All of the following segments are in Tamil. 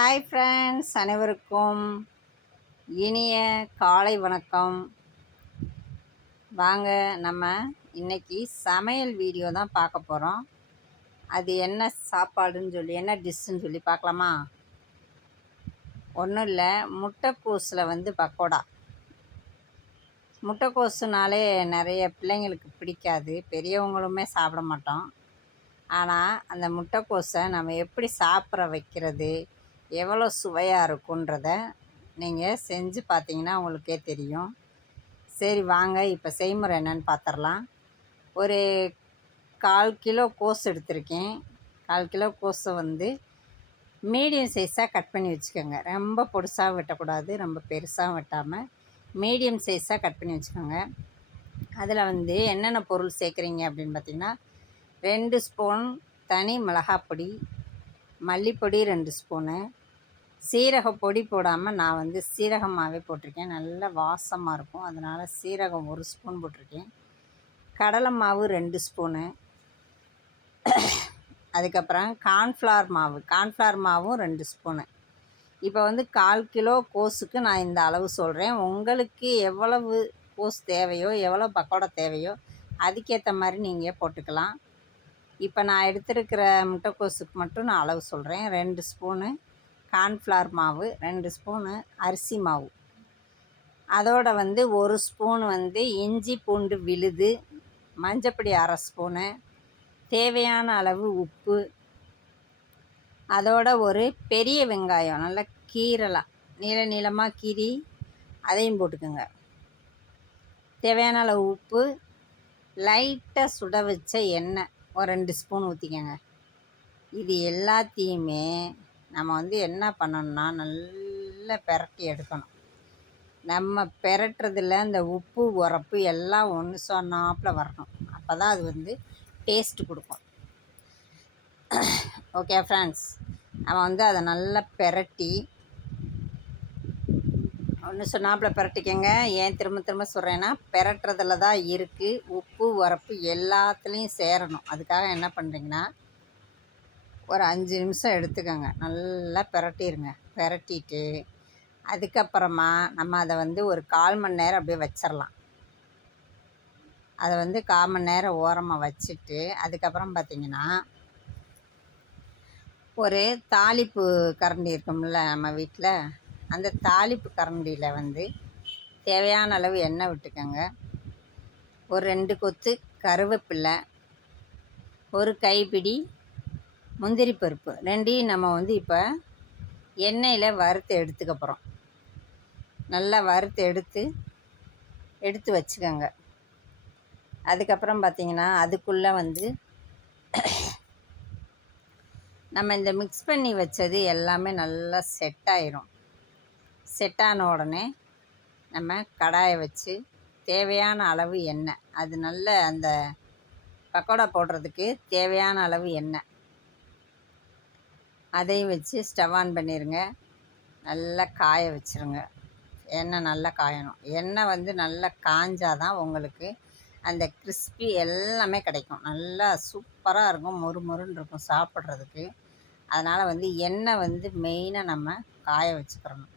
ஹாய் ஃப்ரெண்ட்ஸ் அனைவருக்கும் இனிய காலை வணக்கம். வாங்க நம்ம இன்னைக்கு சமையல் வீடியோ தான் பார்க்க போகிறோம் அது என்ன சாப்பாடுன்னு சொல்லி என்ன டிஷ்ஷுன்னு சொல்லி பார்க்கலாமா? ஒன்றும் இல்லை. முட்டைக்கோஸில் வந்து பக்கோடா. முட்டைக்கோஸுனாலே நிறைய பிள்ளைங்களுக்கு பிடிக்காது. பெரியவங்களுமே சாப்பிட மாட்டோம். ஆனால் அந்த முட்டைக்கோஸை நம்ம எப்படி சாப்பிட வைக்கிறது? எவ்வளோ சுவையாக இருக்குன்றத நீங்கள் செஞ்சு பார்த்தீங்கன்னா உங்களுக்கே தெரியும். சரி வாங்க. இப்போ செய்முறை என்னென்னு பார்த்துடலாம் ஒரு கால் கிலோ கோஸ் எடுத்திருக்கேன். கால் கிலோ கோஸை வந்து மீடியம் சைஸாக கட் பண்ணி வச்சுக்கோங்க. ரொம்ப பொடுசாக வெட்டக்கூடாது ரொம்ப பெருசாகவும் வெட்டாமல் மீடியம் சைஸாக கட் பண்ணி வச்சுக்கோங்க. அதில் வந்து என்னென்ன பொருள் சேர்க்குறீங்க அப்படின்னு பார்த்தீங்கன்னா ரெண்டு ஸ்பூன் தனி மிளகாப்பொடி மல்லிப்பொடி ரெண்டு ஸ்பூனு சீரக பொடி போடாமல் நான் வந்து சீரகமாகவே போட்டிருக்கேன். நல்ல வாசமாக இருக்கும். அதனால் சீரகம் ஒரு ஸ்பூன் போட்டிருக்கேன். கடலை மாவு ரெண்டு ஸ்பூனு. அதுக்கப்புறம் கார்ன்ஃப்ளவர் மாவு. கார்ன்ஃப்ளவர் மாவும் ரெண்டு ஸ்பூனு. இப்போ வந்து கால் கிலோ கோஸுக்கு நான் இந்த அளவு சொல்கிறேன் உங்களுக்கு எவ்வளவு கோஸ் தேவையோ எவ்வளோ பக்கோடா தேவையோ அதுக்கேற்ற மாதிரி நீங்கள் போட்டுக்கலாம். இப்போ நான் எடுத்திருக்கிற முட்டைக்கோஸுக்கு மட்டும் நான் அளவு சொல்கிறேன் ரெண்டு ஸ்பூனு. கார்ன்ஃப்ளவர் மாவு ரெண்டு ஸ்பூனு அரிசி மாவு. அதோட வந்து ஒரு ஸ்பூன் வந்து இஞ்சி பூண்டு விழுது மஞ்சப்பொடி அரை ஸ்பூனு தேவையான அளவு உப்பு அதோட ஒரு பெரிய வெங்காயம் நல்லா கீரலாம் நீள நீளமாக கீறி அதையும் போட்டுக்கோங்க. தேவையான அளவு உப்பு லைட்டாக சுட வச்ச எண்ணெய் ஒரு ரெண்டு ஸ்பூன் ஊற்றிக்கோங்க இது எல்லாத்தையுமே நம்ம வந்து என்ன பண்ணணும்னா நல்லா பெரட்டி எடுக்கணும். நம்ம பெரட்டுறதுல இந்த உப்பு உரப்பு எல்லாம் ஒன்று சொன்னாப்பில் வரணும். அப்போ தான் அது வந்து டேஸ்ட்டு கொடுக்கும். ஓகே ஃப்ரெண்ட்ஸ் நம்ம வந்து அதை நல்லா பெரட்டி ஒன்று சொன்னாப்பில் பெரட்டிக்கங்க. ஏன் திரும்ப திரும்ப சொல்கிறேன்னா பெரட்டுறதுல தான் இருக்குது உப்பு உரப்பு எல்லாத்துலேயும் சேரணும். அதுக்காக என்ன பண்ணுறீங்கன்னா ஒரு அஞ்சு நிமிஷம் எடுத்துக்கோங்க. நல்லா பெரட்டிடுங்க பெரட்டிட்டு அதுக்கப்புறமா நம்ம அதை வந்து ஒரு கால் மணி நேரம் அப்படியே வச்சிடலாம் அதை வந்து கால் மணி நேரம் ஓரமாக வச்சுட்டு அதுக்கப்புறம் பார்த்திங்கன்னா ஒரு தாளிப்பு கரண்டி இருக்கும்ல நம்ம வீட்டில் அந்த தாளிப்பு கரண்டியில் வந்து தேவையான அளவு எண்ணெய் விட்டுக்கோங்க. ஒரு ரெண்டு கொத்து கருவேப்பில்லை ஒரு கைப்பிடி முந்திரி பருப்பு ரெண்டையும் நம்ம வந்து இப்போ எண்ணெயில் வறுத்து எடுத்துக்க போகிறோம் நல்லா வறுத்து எடுத்து எடுத்து வச்சுக்கோங்க. அதுக்கப்புறம் பார்த்திங்கன்னா அதுக்குள்ளே வந்து நம்ம இந்த மிக்ஸ் பண்ணி வச்சது எல்லாமே நல்லா செட் ஆயிரும். செட் ஆன உடனே நம்ம கடாயை வச்சு தேவையான அளவு எண்ணெய். அது நல்ல அந்த பக்கோடா போடுறதுக்கு தேவையான அளவு எண்ணெய். அதையும் வச்சு ஸ்டவ் ஆன் பண்ணிடுங்க நல்லா காய வச்சுருங்க. எண்ணெய் நல்லா காயணும். எண்ணெய் வந்து நல்லா காஞ்சாதான் உங்களுக்கு அந்த கிறிஸ்பி எல்லாமே கிடைக்கும். நல்லா சூப்பராக இருக்கும். மொறு மொறுன்னு இருக்கும் சாப்பிட்றதுக்கு. அதனால் வந்து எண்ணெய் வந்து மெயினாக நம்ம காய வச்சுக்கிறணும்.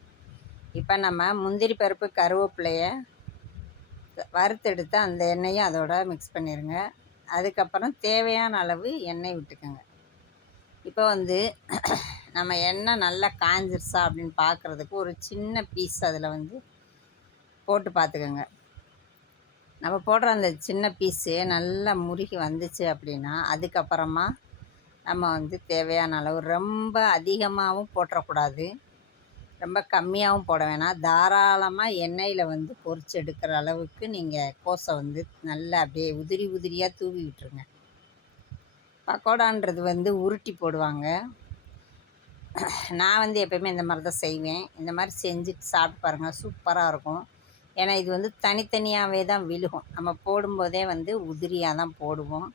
இப்போ நம்ம முந்திரி பருப்பு கருவேப்பிலைய வறுத்தெடுத்து அந்த எண்ணெயும் அதோட மிக்ஸ் பண்ணிடுங்க அதுக்கப்புறம் தேவையான அளவு எண்ணெய் விட்டுக்கோங்க. இப்போ வந்து நம்ம எண்ணெய் நல்லா காஞ்சிருச்சா அப்படின்னு பார்க்குறதுக்கு ஒரு சின்ன பீஸ் அதில் வந்து போட்டு பார்த்துக்கோங்க. நம்ம போடுற அந்த சின்ன பீஸு நல்லா முறுகி வந்துச்சு அப்படின்னா அதுக்கப்புறமா நம்ம வந்து தேவையான அளவு ரொம்ப அதிகமாகவும் போட்டுறக்கூடாது. ரொம்ப கம்மியாகவும் போட வேணாம். தாராளமாக எண்ணெயில் வந்து பொரிச்சு எடுக்கிற அளவுக்கு நீங்கள் கோஸை வந்து நல்லா அப்படியே உதிரி உதிரியாக தூவி விட்டுருங்க. பக்கோடான்றது வந்து உருட்டி போடுவாங்க. நான் வந்து எப்போயுமே இந்த மாதிரி தான் செய்வேன். இந்த மாதிரி செஞ்சுட்டு சாப்பிட்டு பாருங்கள் சூப்பராக இருக்கும். ஏன்னா இது வந்து தனித்தனியாகவே தான் விழுகும். நம்ம போடும்போதே வந்து உதிரியாக தான் போடுவோம்.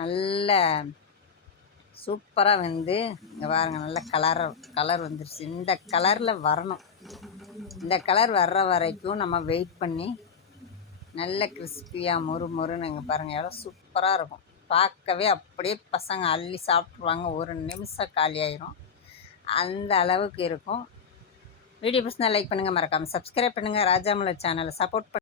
நல்ல சூப்பராக வந்து இங்கே பாருங்கள் நல்ல கலர் கலர் வந்துருச்சு. இந்த கலரில் வரணும். இந்த கலர் வர்ற வரைக்கும் நம்ம வெயிட் பண்ணி நல்ல கிறிஸ்பியாக மொறு மொறுன்னு இங்கே பாருங்கள் எவ்வளோ சூப்பராக இருக்கும். பார்க்கவே அப்படியே பசங்க அள்ளி சாப்பிட்ருவாங்க. ஒரு நிமிஷம் காலியாயிரும் அந்த அளவுக்கு இருக்கும். வீடியோ பிடிச்சிருந்தா லைக் பண்ணுங்கள் மறக்காமல் சப்ஸ்கிரைப் பண்ணுங்கள் ராஜாமலர் சேனலை சப்போர்ட் பண்ணு